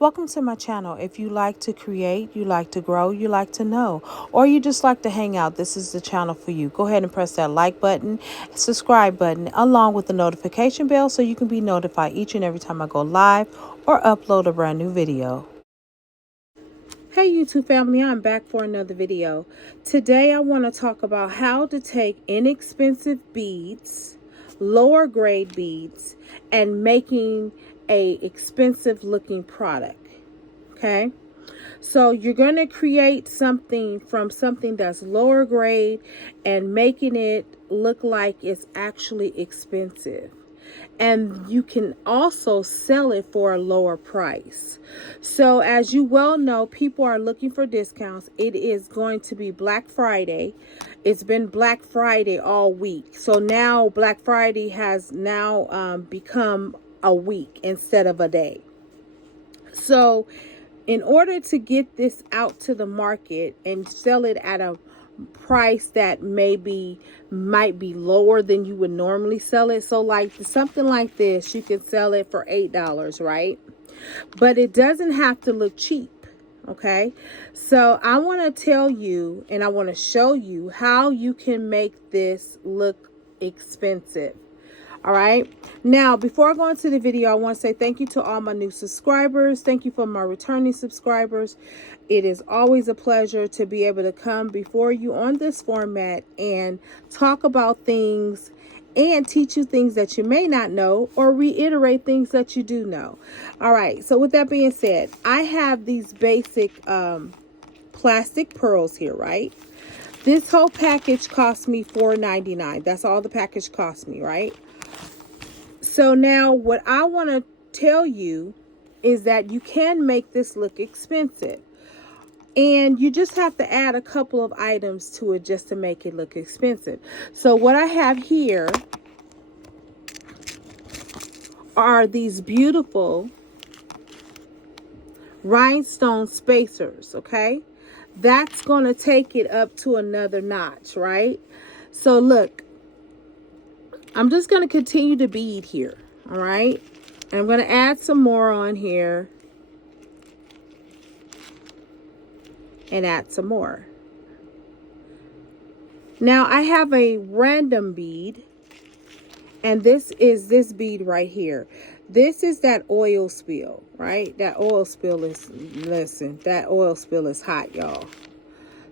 Welcome to my channel. If you like to create, you like to grow, you like to know, or you just like to hang out, this is the channel for you. Go ahead and press that like button, subscribe button, along with the notification bell so you can be notified each and every time I go live or upload a brand new video. Hey YouTube family, I'm back for another video. Today I want to talk about how to take inexpensive beads, lower grade beads, and making a expensive looking product. Okay, so you're going to create something from something that's lower grade and making it look like it's actually expensive. And you can also sell it for a lower price. So as you well know, people are looking for discounts. It is going to be Black Friday. It's been Black Friday all week. So now Black Friday has now become a week instead of a day. So in order to get this out to the market and sell it at a price that might be lower than you would normally sell it. So like something like this, you can sell it for $8, right? But it doesn't have to look cheap. Okay, so I want to tell you and I want to show you how you can make this look expensive. All right, now before I go into the video, I want to say thank you to all my new subscribers. Thank you for my returning subscribers. It is always a pleasure to be able to come before you on this format and talk about things and teach you things that you may not know or reiterate things that you do know. All right, so with that being said, I have these basic plastic pearls here, right? This whole package cost me $4.99. That's all the package cost me, right? So now what I want to tell you is that you can make this look expensive. And you just have to add a couple of items to it just to make it look expensive. So what I have here are these beautiful rhinestone spacers, okay? That's going to take it up to another notch, right? So look, I'm just going to continue to bead here, all right? And I'm going to add some more on here. And add some more. Now I have a random bead. And this is this bead right here. This is that oil spill, right? That oil spill is, listen, that oil spill is hot, y'all.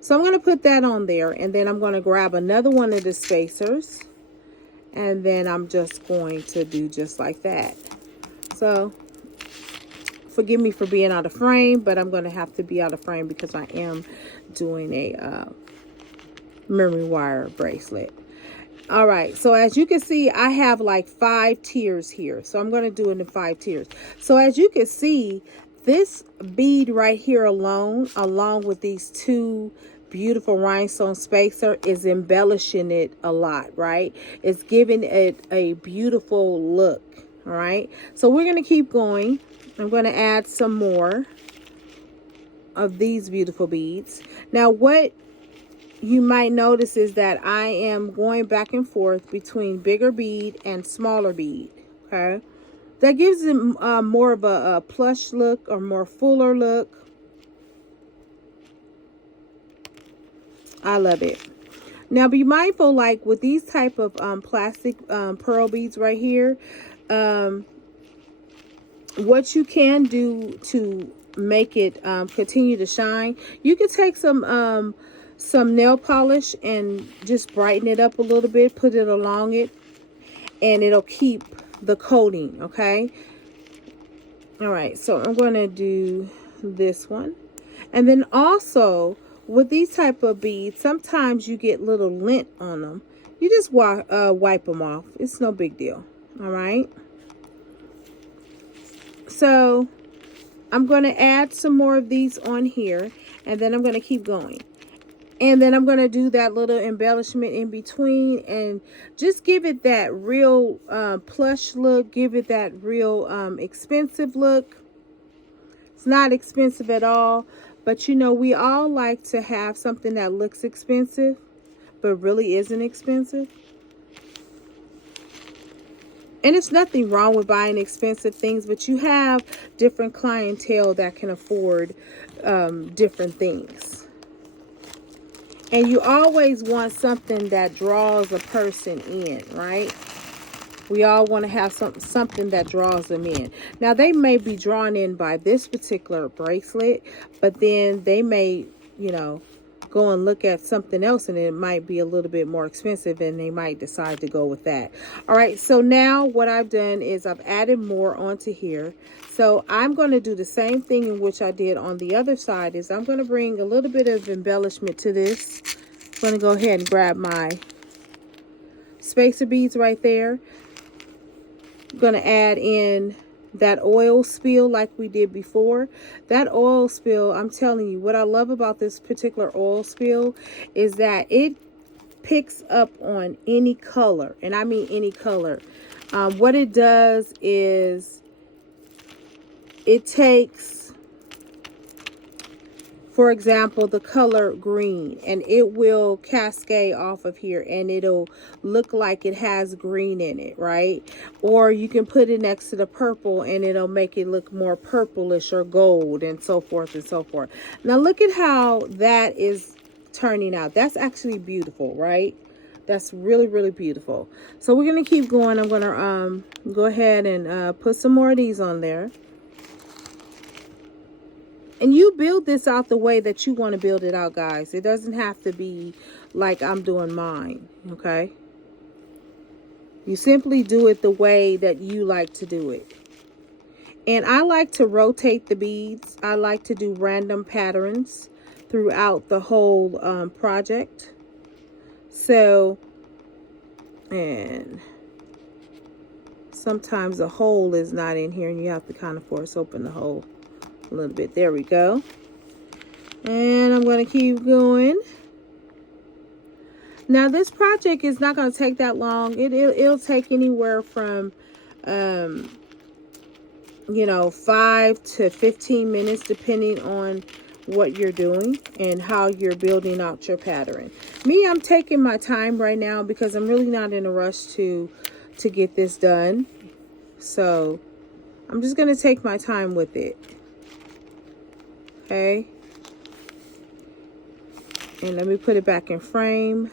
So I'm going to put that on there. And then I'm going to grab another one of the spacers. And then I'm just going to do just like that. So, forgive me for being out of frame, but I'm going to have to be out of frame because I am doing a memory wire bracelet. All right, so as you can see, I have like 5 tiers here. So I'm going to do it in 5 tiers. So as you can see, this bead right here alone, along with these 2 beautiful rhinestone spacer, is embellishing it a lot, right? It's giving it a beautiful look, all right? So we're going to keep going. I'm going to add some more of these beautiful beads. Now what you might notice is that I am going back and forth between bigger bead and smaller bead, okay? That gives it more of a plush look or more fuller look. I love it. Now be mindful, like with these type of plastic pearl beads right here, what you can do to make it continue to shine, you can take some nail polish and just brighten it up a little bit, put it along it, and it'll keep the coating, okay? All right, so I'm going to do this one. And then also with these type of beads, sometimes you get little lint on them. You just wipe them off. It's no big deal. All right. So I'm going to add some more of these on here, and then I'm going to keep going. And then I'm going to do that little embellishment in between and just give it that real plush look. Give it that real expensive look. It's not expensive at all. But, you know, we all like to have something that looks expensive, but really isn't expensive. And it's nothing wrong with buying expensive things, but you have different clientele that can afford different things. And you always want something that draws a person in, right? We all want to have something that draws them in. Now, they may be drawn in by this particular bracelet, but then they may, you know, go and look at something else and it might be a little bit more expensive and they might decide to go with that. All right, so now what I've done is I've added more onto here. So I'm going to do the same thing in which I did on the other side. Is I'm going to bring a little bit of embellishment to this. I'm going to go ahead and grab my spacer beads right there. I'm going to add in that oil spill like we did before. That oil spill, I'm telling you, what I love about this particular oil spill is that it picks up on any color, and I mean any color. What it does is it takes, for example, the color green, and it will cascade off of here and it'll look like it has green in it, right? Or you can put it next to the purple and it'll make it look more purplish or gold and so forth and so forth. Now look at how that is turning out. That's actually beautiful, right? That's really, really beautiful. So we're going to keep going. I'm going to go ahead and put some more of these on there. And you build this out the way that you want to build it out, guys. It doesn't have to be like I'm doing mine, okay? You simply do it the way that you like to do it. And I like to rotate the beads. I like to do random patterns throughout the whole project. So, and sometimes the hole is not in here and you have to kind of force open the hole a little bit. There we go. And I'm going to keep going. Now this project is not going to take that long. It'll take anywhere from you know, 5 to 15 minutes depending on what you're doing and how you're building out your pattern. Me, I'm taking my time right now because I'm really not in a rush to get this done. So I'm just going to take my time with it. Okay, and let me put it back in frame.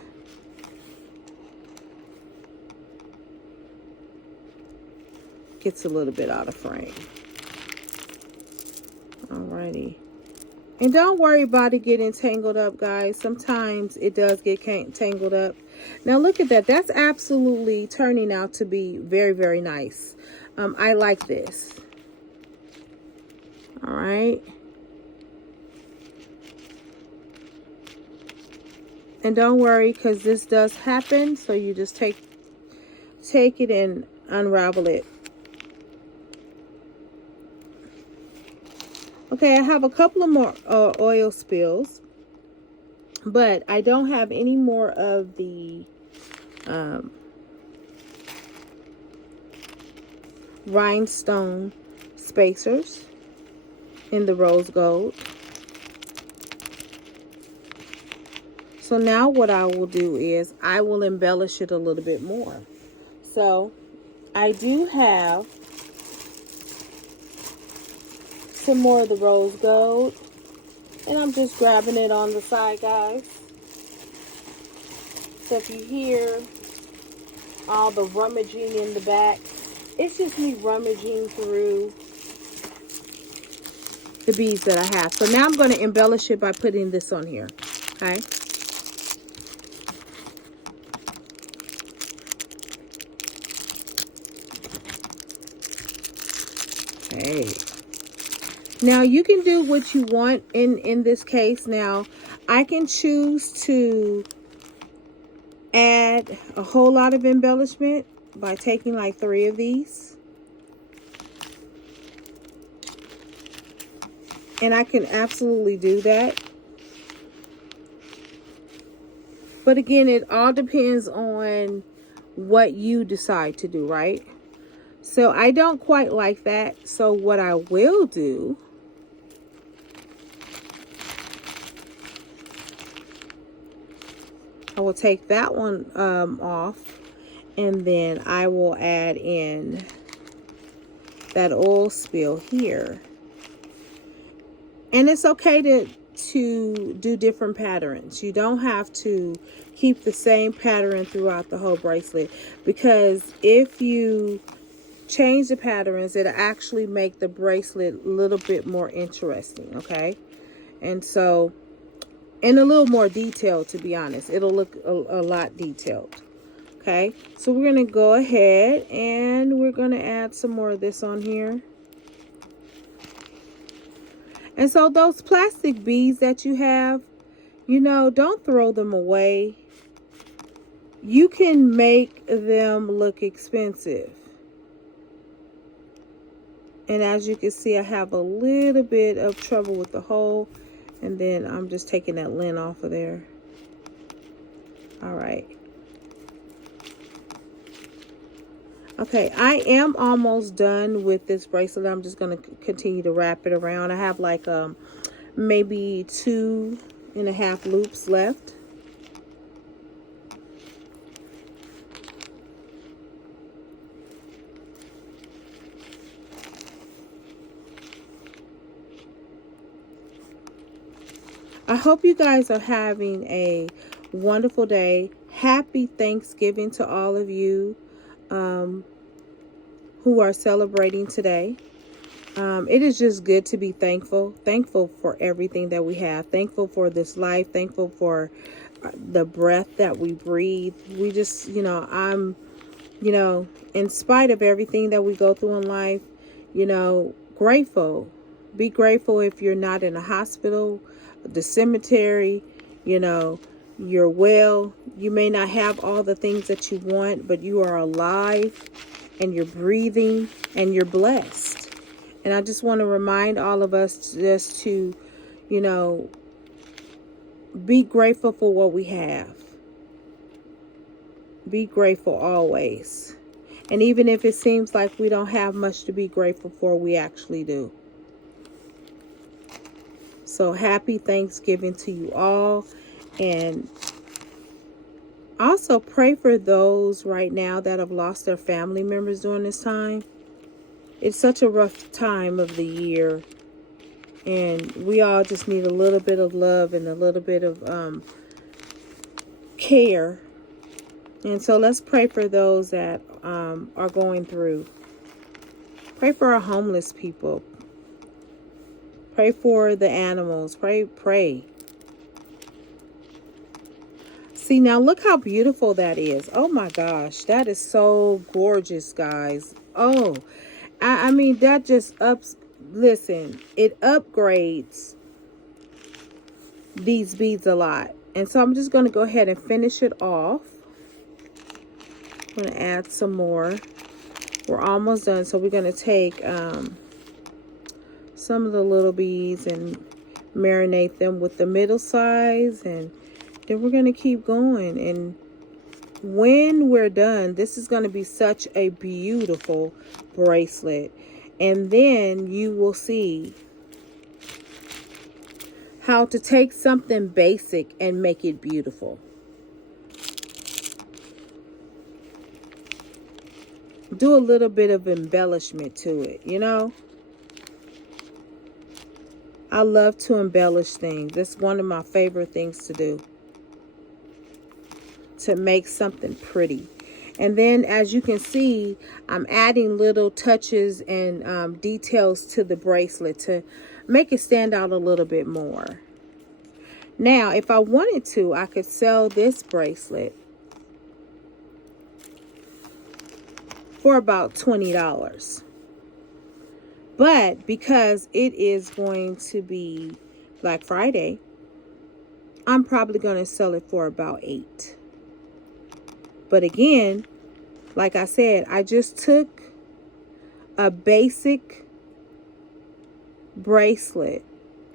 Gets a little bit out of frame. Alrighty, and don't worry about it getting tangled up, guys. Sometimes it does get tangled up. Now look at that. That's absolutely turning out to be very, very nice. I like this. All right. And don't worry, because this does happen. So you just take it and unravel it. Okay, I have a couple of more oil spills. But I don't have any more of the rhinestone spacers in the rose gold. So now what I will do is I will embellish it a little bit more. So I do have some more of the rose gold, and I'm just grabbing it on the side, guys. So if you hear all the rummaging in the back, it's just me rummaging through the beads that I have. So now I'm going to embellish it by putting this on here. Okay. Okay. Now you can do what you want in this case. Now I can choose to add a whole lot of embellishment by taking like 3 of these. And I can absolutely do that. But again, it all depends on what you decide to do, right? So I don't quite like that. So what I will do, I will take that one off. And then I will add in that oil spill here. And it's okay to do different patterns. You don't have to keep the same pattern throughout the whole bracelet, because if you change the patterns, it'll actually make the bracelet a little bit more interesting, okay? And so, and a little more detailed, to be honest. It'll look a lot detailed, okay? So we're going to go ahead and we're going to add some more of this on here. And so those plastic beads that you have, you know, don't throw them away. You can make them look expensive. And as you can see, I have a little bit of trouble with the hole. And then I'm just taking that lint off of there. All right. Okay, I am almost done with this bracelet. I'm just going to continue to wrap it around. I have like maybe 2.5 loops left. I hope you guys are having a wonderful day. Happy Thanksgiving to all of you who are celebrating today. It is just good to be thankful for everything that we have, thankful for this life, thankful for the breath that we breathe. We just, you know, I'm, you know, in spite of everything that we go through in life, you know, grateful. Be grateful if you're not in a hospital, the cemetery, you know, you're well. You may not have all the things that you want, but you are alive and you're breathing and you're blessed. And I just want to remind all of us just to, you know, be grateful for what we have. Be grateful always. And even if it seems like we don't have much to be grateful for, we actually do. So happy Thanksgiving to you all. And also pray for those right now that have lost their family members during this time. It's such a rough time of the year. And we all just need a little bit of love and a little bit of care. And so let's pray for those that are going through. Pray for our homeless people. Pray for the animals. Pray. See, now look how beautiful that is. Oh my gosh, that is so gorgeous, guys. Oh, I mean, that just listen, it upgrades these beads a lot. And so I'm just going to go ahead and finish it off. I'm going to add some more. We're almost done. So we're going to take some of the little beads and marinate them with the middle size, and then we're going to keep going. And when we're done, this is going to be such a beautiful bracelet. And then you will see how to take something basic and make it beautiful. Do a little bit of embellishment to it, you know. I love to embellish things. That's one of my favorite things to do. To make something pretty. And then as you can see, I'm adding little touches and details to the bracelet to make it stand out a little bit more. Now, if I wanted to, I could sell this bracelet for about $20. But because it is going to be Black Friday, I'm probably going to sell it for about $8. But again, like I said, I just took a basic bracelet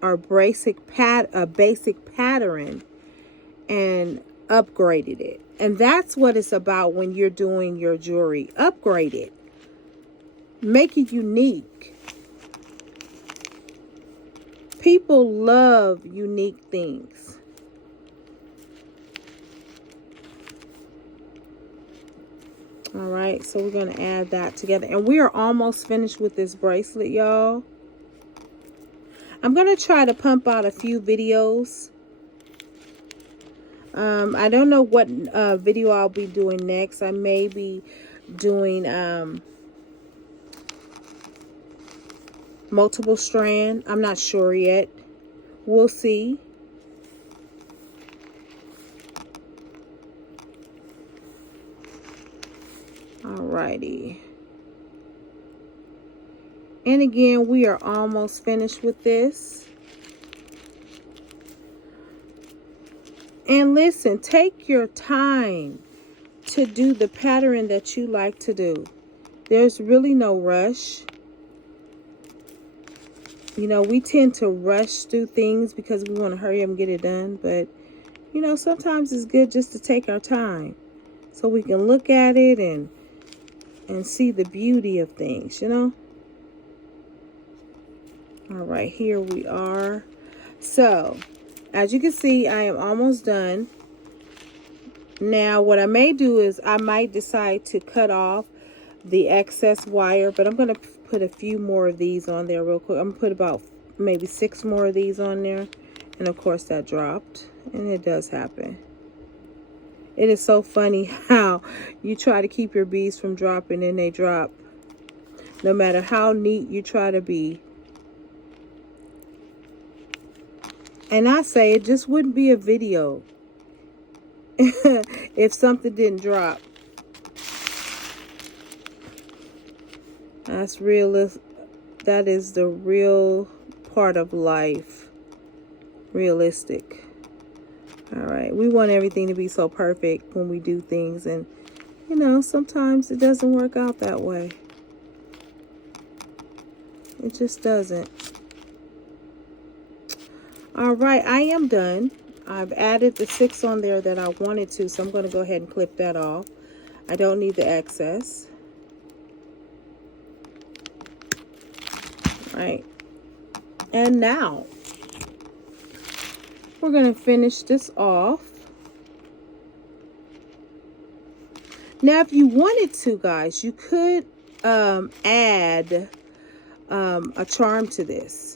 or basic pattern and upgraded it. And that's what it's about when you're doing your jewelry. Upgrade it. Make it unique. People love unique things. All right, so we're going to add that together. And we are almost finished with this bracelet, y'all. I'm going to try to pump out a few videos. I don't know what video I'll be doing next. I may be doing multiple strand. I'm not sure yet. We'll see. Alrighty. And again, we are almost finished with this. And listen, take your time to do the pattern that you like to do. There's really no rush. You know, we tend to rush through things because we want to hurry up and get it done. But, you know, sometimes it's good just to take our time so we can look at it and see the beauty of things, you know. All right, here we are. So, as you can see, I am almost done. Now, what I may do is I might decide to cut off the excess wire, but I'm going to put a few more of these on there real quick. I'm going to put about maybe 6 more of these on there. And of course, that dropped. And it does happen. It is so funny how you try to keep your beads from dropping and they drop. No matter how neat you try to be. And I say it just wouldn't be a video if something didn't drop. That's real. That is the real part of life. Realistic. All right. We want everything to be so perfect when we do things. And, you know, sometimes it doesn't work out that way. It just doesn't. All right, I am done. I've added the 6 on there that I wanted to, so I'm going to go ahead and clip that off. I don't need the excess. All right. And now, we're going to finish this off. Now, if you wanted to, guys, you could add a charm to this.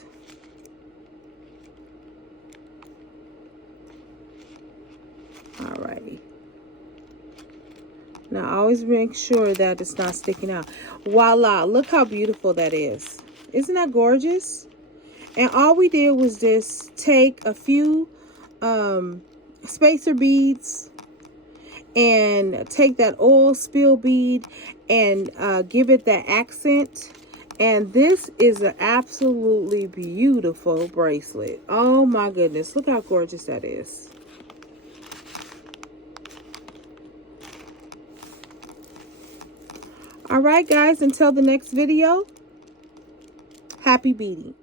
Alrighty. Now, always make sure that it's not sticking out. Voila! Look how beautiful that is. Isn't that gorgeous? And all we did was just take a few spacer beads and take that oil spill bead and give it that accent. And this is an absolutely beautiful bracelet. Oh my goodness. Look how gorgeous that is. All right, guys, until the next video, happy beading.